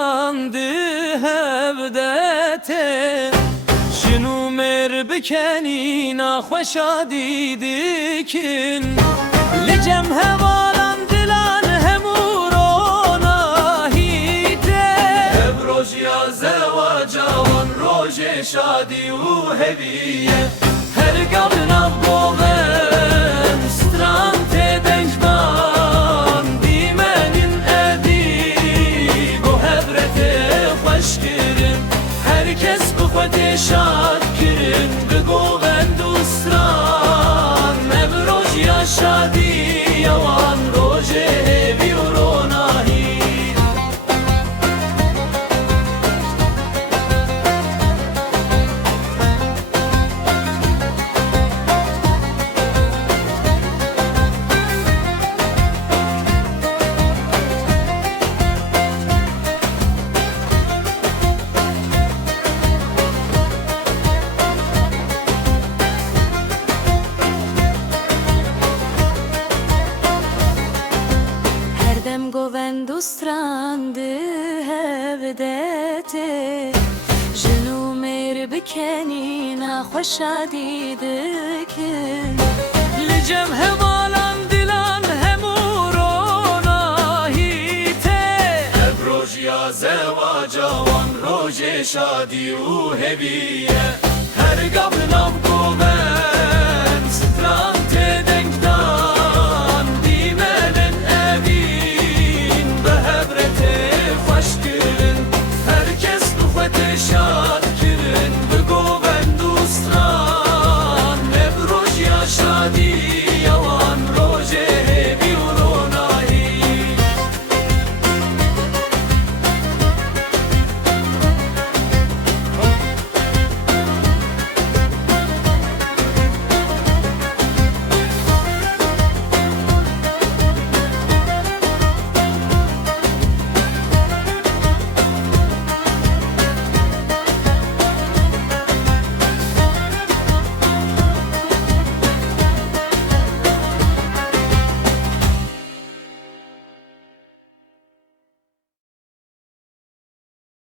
strand hevdete شنو مر بکنین خوشا دیدکن لجم هوالان دلان همورونا هیته ابروج یا زواجان روج شادی و هدیه هر قبلنا بوغن ستران تدنجبان دیمنین ادیب و هبرت خوش کرن herkes bu fete şad kirin Bigog'en dustran Mevroj ya şadi yavan roje evi uronahi Govendo strande hevdete Jenu mer bekenina خوشا دیدکن لجم هوالان دلان همورونا هیته ابروج یا زواجان روج شادی و هدیه هر قبل نام گوبن ستران